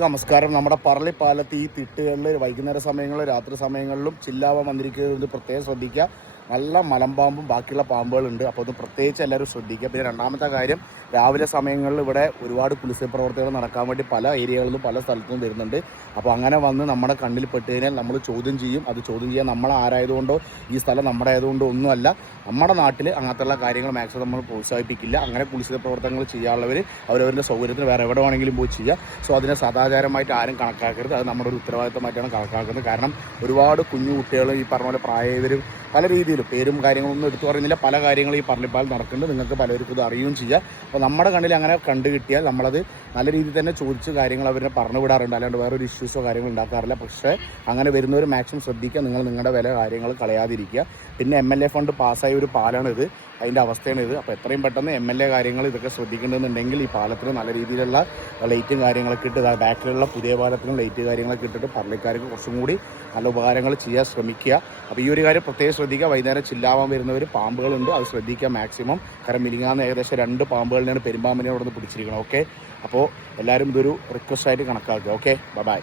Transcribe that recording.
നമസ്കാരം. നമ്മുടെ പറളിപ്പാലത്ത് ഈ തിട്ടുകളിൽ വൈകുന്നേര സമയങ്ങളിലും രാത്രി സമയങ്ങളിലും ചില്ലാവാൻ വന്നിരിക്കുന്നത് പ്രത്യേകം ശ്രദ്ധിക്കുക. നല്ല മലമ്പാമ്പും ബാക്കിയുള്ള പാമ്പുകളുണ്ട്. അപ്പോൾ അത് പ്രത്യേകിച്ച് എല്ലാവരും ശ്രദ്ധിക്കുക. പിന്നെ രണ്ടാമത്തെ കാര്യം, രാവിലെ സമയങ്ങളിൽ ഇവിടെ ഒരുപാട് കുളിസ പ്രവർത്തനങ്ങൾ നടക്കാൻ വേണ്ടി പല ഏരിയകളിലും പല സ്ഥലത്തും വരുന്നുണ്ട്. അപ്പോൾ അങ്ങനെ വന്ന് നമ്മുടെ കണ്ണിൽ പെട്ട് കഴിഞ്ഞാൽ നമ്മൾ ചോദ്യം ചെയ്യും. അത് ചോദ്യം ചെയ്യാൻ നമ്മൾ ആരായതുകൊണ്ടോ ഈ സ്ഥലം നമ്മുടെ ആയതുകൊണ്ടോ ഒന്നുമല്ല. നമ്മുടെ നാട്ടിൽ അങ്ങനത്തെയുള്ള കാര്യങ്ങൾ മാക്സിമം നമ്മൾ പ്രോത്സാഹിപ്പിക്കില്ല. അങ്ങനെ കുളിസ പ്രവർത്തനങ്ങൾ ചെയ്യാനുള്ളവർ അവരവരുടെ സൗകര്യത്തിന് വേറെ എവിടെ വേണമെങ്കിലും പോയി ചെയ്യുക. സോ അതിനെ സദാചാരമായിട്ട് ആരും കണക്കാക്കരുത്. അത് നമ്മുടെ ഒരു ഉത്തരവാദിത്തമായിട്ടാണ് കണക്കാക്കുന്നത്. കാരണം ഒരുപാട് കുഞ്ഞു കുട്ടികളും ഈ പറഞ്ഞ പോലെ പ്രായവരും പല രീതിയിലും പേരും കാര്യങ്ങളൊന്നും എടുത്തു പറയുന്നില്ല, പല കാര്യങ്ങളും ഈ പറളിപ്പാൽ നടക്കുന്നുണ്ട്. നിങ്ങൾക്ക് പലർക്കും ഇത് അറിയുകയും ചെയ്യാം. അപ്പോൾ നമ്മുടെ കണ്ണിൽ അങ്ങനെ കണ്ടു കിട്ടിയാൽ നമ്മളത് നല്ല രീതിയിൽ തന്നെ ചോദിച്ച് കാര്യങ്ങൾ അവരെ പറഞ്ഞു വിടാറുണ്ട്. അല്ലാണ്ട് വേറൊരു ഇഷ്യൂസോ കാര്യങ്ങളോ ഉണ്ടാക്കാറില്ല. പക്ഷേ അങ്ങനെ വരുന്നവർ മാക്സിമം ശ്രദ്ധിക്കുക. നിങ്ങൾ നിങ്ങളുടെ വില കാര്യങ്ങൾ കളയാതിരിക്കുക. പിന്നെ MLA ഫണ്ട് പാസ്സായ ഒരു പാലാണിത്, അതിൻ്റെ അവസ്ഥയാണിത്. അപ്പോൾ എത്രയും പെട്ടെന്ന് MLA കാര്യങ്ങൾ ഇതൊക്കെ ശ്രദ്ധിക്കേണ്ടതെന്നുണ്ടെങ്കിൽ ഈ പാലത്തിന് നല്ല രീതിയിലുള്ള ലൈറ്റും കാര്യങ്ങളൊക്കെ ഇട്ട്, ബാക്കിലുള്ള പുതിയ പാലത്തിനും ലൈറ്റ് കാര്യങ്ങളൊക്കെ ഇട്ടിട്ട് പറളിക്കാർക്ക് കുറച്ചും കൂടി നല്ല ഉപകാരങ്ങൾ ചെയ്യാൻ ശ്രമിക്കുക. അപ്പോൾ ഈ ഒരു കാര്യം പ്രത്യേകം ശ്രദ്ധിക്കുക. വൈകുന്നേരം ചില്ലാവാൻ വരുന്നവർ പാമ്പുകളുണ്ട്, അത് ശ്രദ്ധിക്കുക മാക്സിമം. കാരണം മിനിങ്ങാന്ന് ഏകദേശം 2 പാമ്പുകളിലാണ് പെരുമ്പാമ്പിനെ അവിടെ നിന്ന് പിടിച്ചിരിക്കുന്നത്. ഓക്കെ, അപ്പോൾ എല്ലാവരും ഇതൊരു റിക്വസ്റ്റായിട്ട് കണക്കാക്കുക. Okay, by.